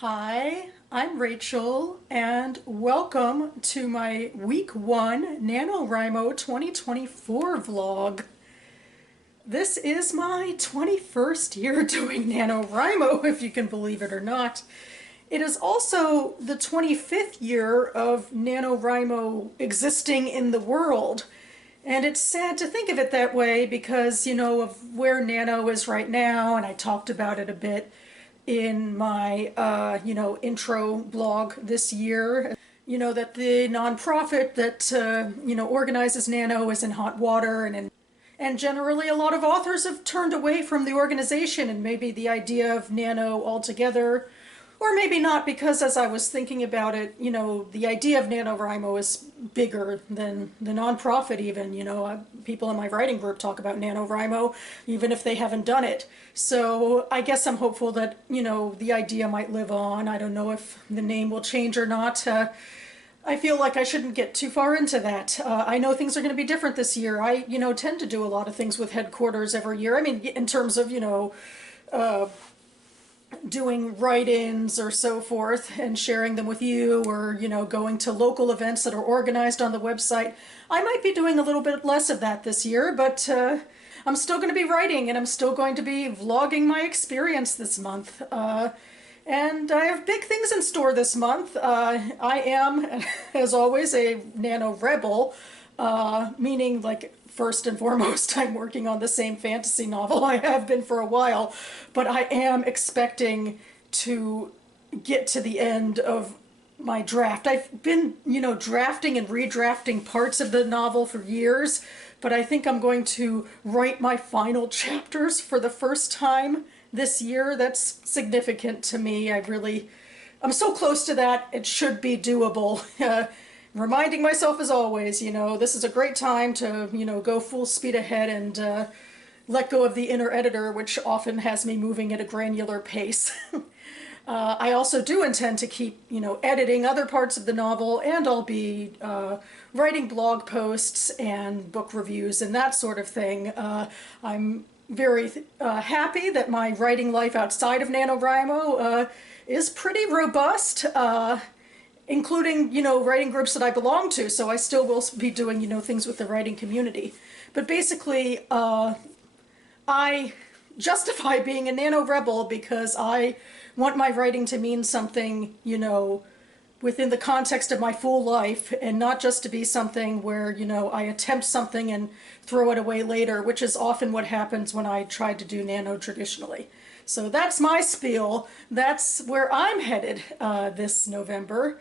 Hi, I'm Rachel, and welcome to my week 1 NaNoWriMo 2024 vlog. This is my 21st year doing NaNoWriMo, if you can believe it or not. It is also the 25th year of NaNoWriMo existing in the world. And it's sad to think of it that way because, of where Nano is right now, and I talked about it a bit in my, intro blog this year. That the nonprofit that, organizes Nano is in hot water, and generally a lot of authors have turned away from the organization and maybe the idea of Nano altogether. Or maybe not, because as I was thinking about it, the idea of NaNoWriMo is bigger than the nonprofit even. People in my writing group talk about NaNoWriMo, even if they haven't done it. So I guess I'm hopeful that, the idea might live on. I don't know if the name will change or not. I feel like I shouldn't get too far into that. I know things are going to be different this year. I, tend to do a lot of things with headquarters every year. I mean, in terms of, doing write-ins or so forth and sharing them with you, or going to local events that are organized on the website. I might be doing a little bit less of that this year, but I'm still going to be writing, and I'm still going to be vlogging my experience this month. And I have big things in store this month. I am, as always, a Nano Rebel, meaning, like, first and foremost, I'm working on the same fantasy novel I have been for a while, but I am expecting to get to the end of my draft. I've been, drafting and redrafting parts of the novel for years, but I think I'm going to write my final chapters for the first time this year. That's significant to me. I'm so close to that, it should be doable. Reminding myself, as always, this is a great time to, go full speed ahead and let go of the inner editor, which often has me moving at a granular pace. I also do intend to keep, editing other parts of the novel, and I'll be writing blog posts and book reviews and that sort of thing. I'm very happy that my writing life outside of NaNoWriMo is pretty robust. Including, writing groups that I belong to, so I still will be doing, things with the writing community. But basically, I justify being a Nano Rebel because I want my writing to mean something, within the context of my full life, and not just to be something where, I attempt something and throw it away later, which is often what happens when I try to do Nano traditionally. So that's my spiel. That's where I'm headed this November.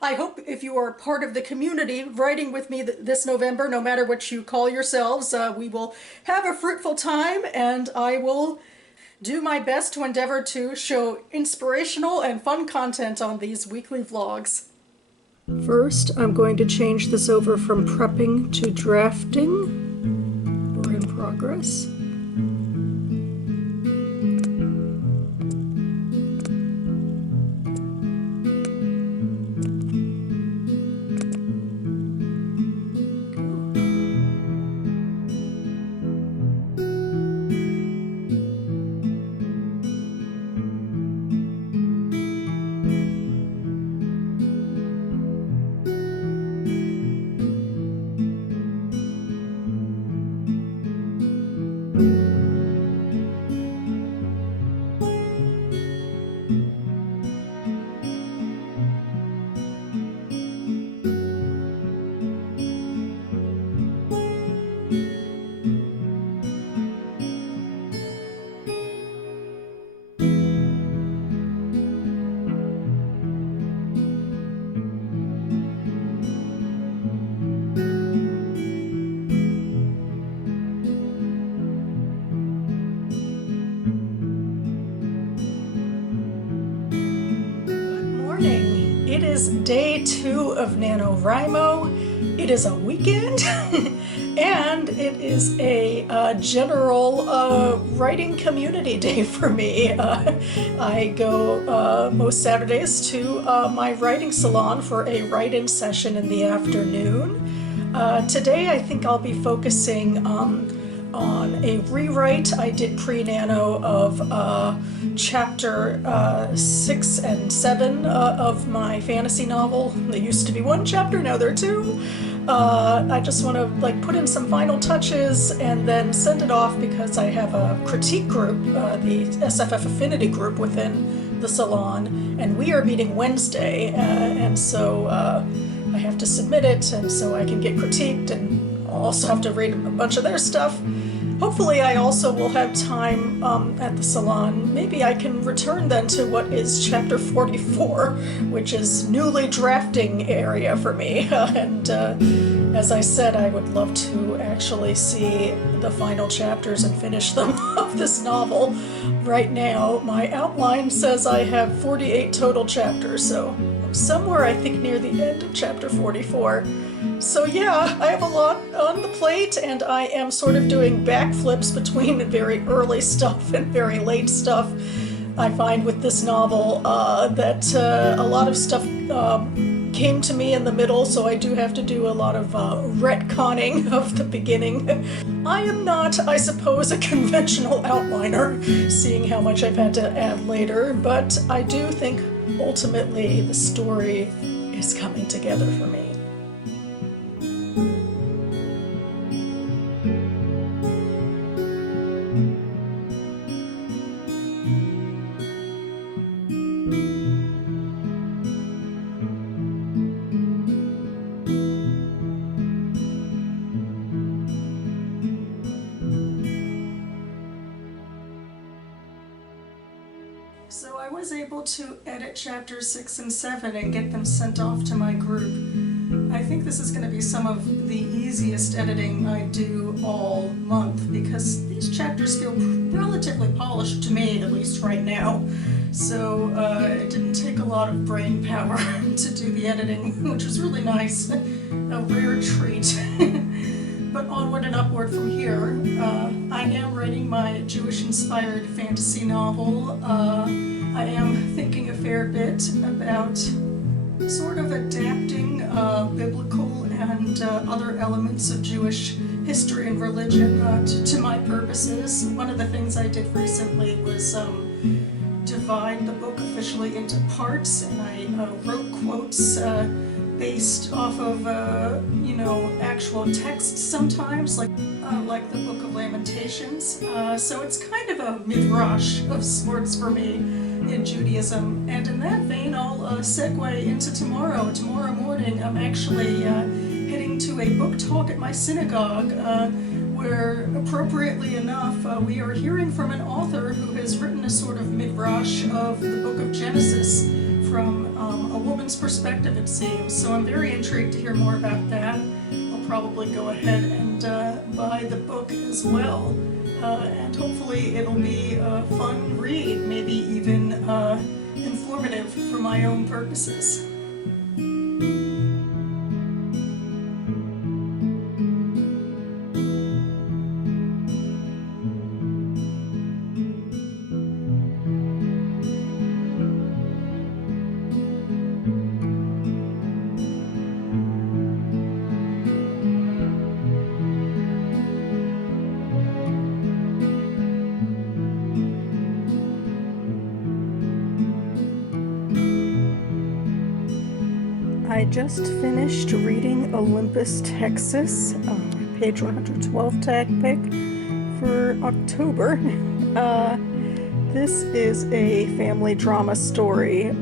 I hope if you are part of the community writing with me this November, no matter what you call yourselves, we will have a fruitful time, and I will do my best to endeavor to show inspirational and fun content on these weekly vlogs. First, I'm going to change this over from prepping to drafting. We're in progress. It is day 2 of NaNoWriMo. It is a weekend, and it is a general writing community day for me. I go most Saturdays to my writing salon for a write-in session in the afternoon. Today I think I'll be focusing on a rewrite. I did pre-nano of chapter 6 and 7 of my fantasy novel. There used to be one chapter, now there are two. I just want to put in some final touches and then send it off because I have a critique group, the SFF Affinity group within the salon, and we are meeting Wednesday, and so I have to submit it, and so I can get critiqued, and I'll also have to read a bunch of their stuff. Hopefully I also will have time at the salon. Maybe I can return then to what is chapter 44, which is newly drafting area for me. And as I said, I would love to actually see the final chapters and finish them of this novel. Right now, my outline says I have 48 total chapters, so I'm somewhere I think near the end of chapter 44. So yeah, I have a lot on the plate, and I am sort of doing backflips between very early stuff and very late stuff. I find with this novel that a lot of stuff came to me in the middle, so I do have to do a lot of retconning of the beginning. I am not, I suppose, a conventional outliner, seeing how much I've had to add later, but I do think ultimately the story is coming together for me. So I was able to edit chapters 6 and 7 and get them sent off to my group. I think this is going to be some of the easiest editing I do all month because these chapters feel relatively polished to me, at least right now. So it didn't take a lot of brain power to do the editing, which was really nice. A rare treat. But onward and upward from here. I am writing my Jewish-inspired fantasy novel. I am thinking a fair bit about sort of adapting biblical and other elements of Jewish history and religion to my purposes. One of the things I did recently was divide the book officially into parts, and I wrote quotes based off of, actual texts sometimes, like the Book of Lamentations. So it's kind of a midrash of sorts for me in Judaism. And in that vein, I'll segue into tomorrow. Tomorrow morning, I'm actually heading to a book talk at my synagogue, where, appropriately enough, we are hearing from an author who has written a sort of midrash of the Book of Genesis from a woman's perspective, it seems. So I'm very intrigued to hear more about that. I'll probably go ahead and buy the book as well. And hopefully it'll be a fun read, maybe even informative for my own purposes. I just finished reading Olympus, Texas, page 112 tag pick for October. This is a family drama story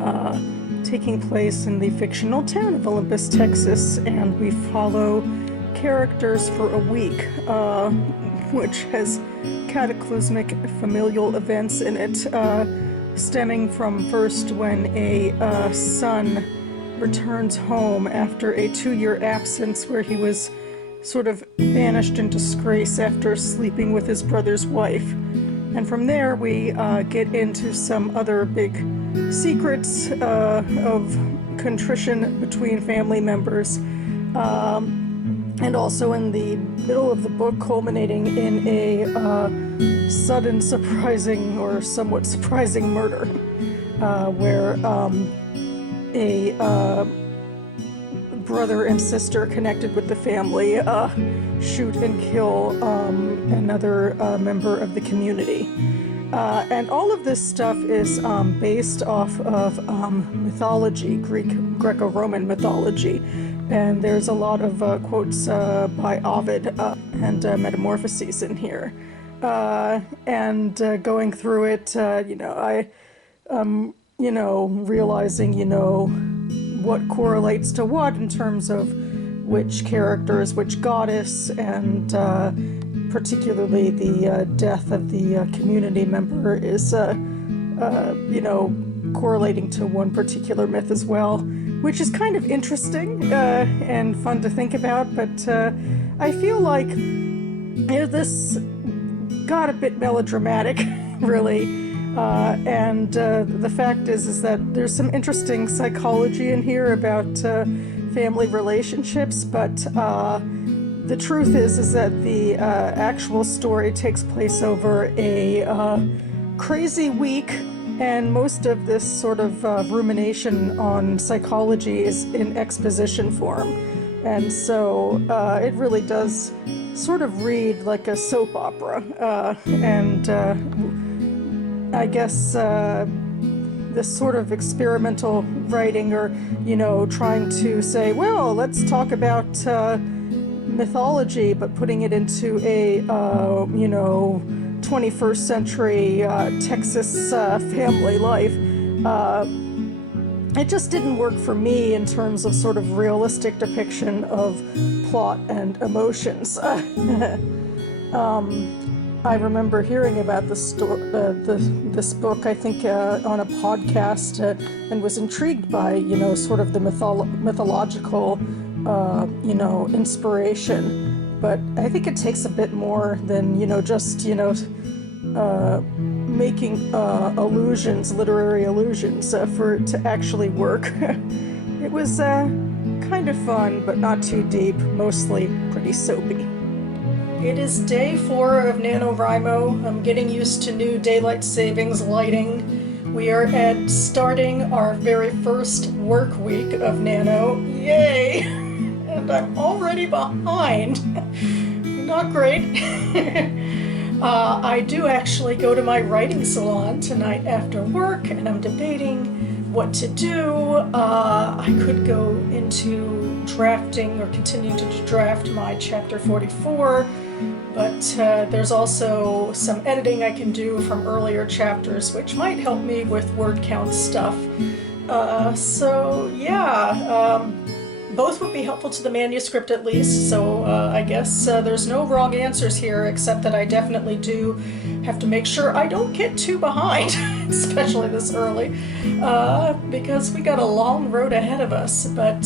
taking place in the fictional town of Olympus, Texas, and we follow characters for a week, which has cataclysmic familial events in it, stemming from first when a son returns home after a 2-year absence where he was sort of banished in disgrace after sleeping with his brother's wife. And from there we get into some other big secrets of contrition between family members, and also in the middle of the book culminating in a sudden surprising or somewhat surprising murder, where a brother and sister connected with the family shoot and kill another member of the community. And all of this stuff is based off of mythology, Greco-Roman mythology. And there's a lot of quotes by Ovid and Metamorphoses in here. And going through it, realizing, what correlates to what in terms of which characters, which goddess, and particularly the death of the community member is, correlating to one particular myth as well, which is kind of interesting and fun to think about, but I feel like this got a bit melodramatic, really. And the fact is that there's some interesting psychology in here about family relationships, but the truth is that the actual story takes place over a crazy week, and most of this sort of rumination on psychology is in exposition form. And so it really does sort of read like a soap opera, and I guess this sort of experimental writing, or trying to say, well, let's talk about mythology, but putting it into a 21st century Texas family life. It just didn't work for me in terms of sort of realistic depiction of plot and emotions. I remember hearing about this book, I think, on a podcast, and was intrigued by, sort of the mythological, inspiration. But I think it takes a bit more than, just, making allusions, literary allusions, for it to actually work. It was kind of fun, but not too deep, mostly pretty soapy. It is day 4 of NaNoWriMo. I'm getting used to new daylight savings lighting. We are starting our very first work week of Nano. Yay! And I'm already behind. Not great. I do actually go to my writing salon tonight after work, and I'm debating what to do. I could go into drafting or continue to draft my chapter 44. But there's also some editing I can do from earlier chapters, which might help me with word count stuff. Both would be helpful to the manuscript at least, so I guess there's no wrong answers here, except that I definitely do have to make sure I don't get too behind, especially this early, because we got a long road ahead of us. But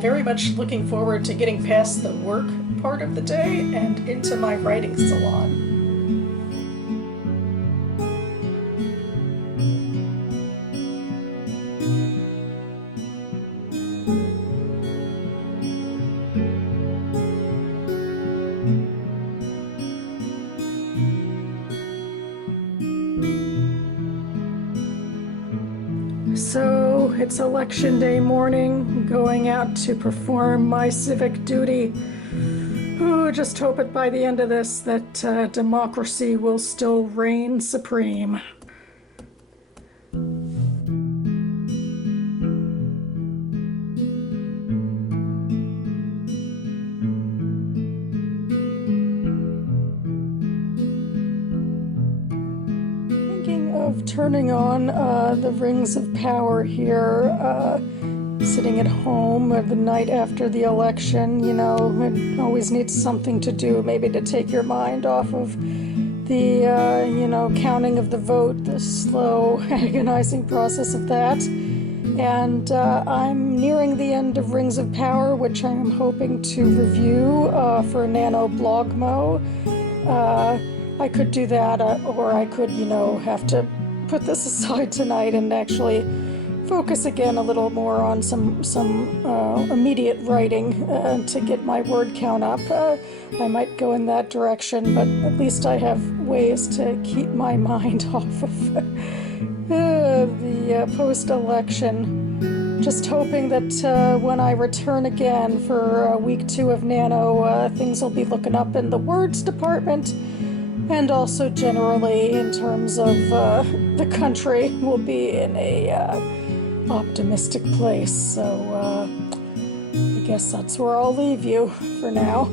very much looking forward to getting past the work part of the day and into my writing salon. So it's election day morning, going out to perform my civic duty. Oh, just hope it by the end of this that democracy will still reign supreme. Thinking of turning on the Rings of Power here, sitting at home the night after the election, it always needs something to do, maybe to take your mind off of the, counting of the vote, the slow, agonizing process of that. And I'm nearing the end of Rings of Power, which I am hoping to review for NaNoWriMo. I could do that, or I could, have to put this aside tonight and actually focus again a little more on some immediate writing to get my word count up. I might go in that direction, but at least I have ways to keep my mind off of the post-election Just hoping that when I return again for week 2 of Nano, things will be looking up in the words department, and also generally in terms of the country will be in a optimistic place. So I guess that's where I'll leave you for now.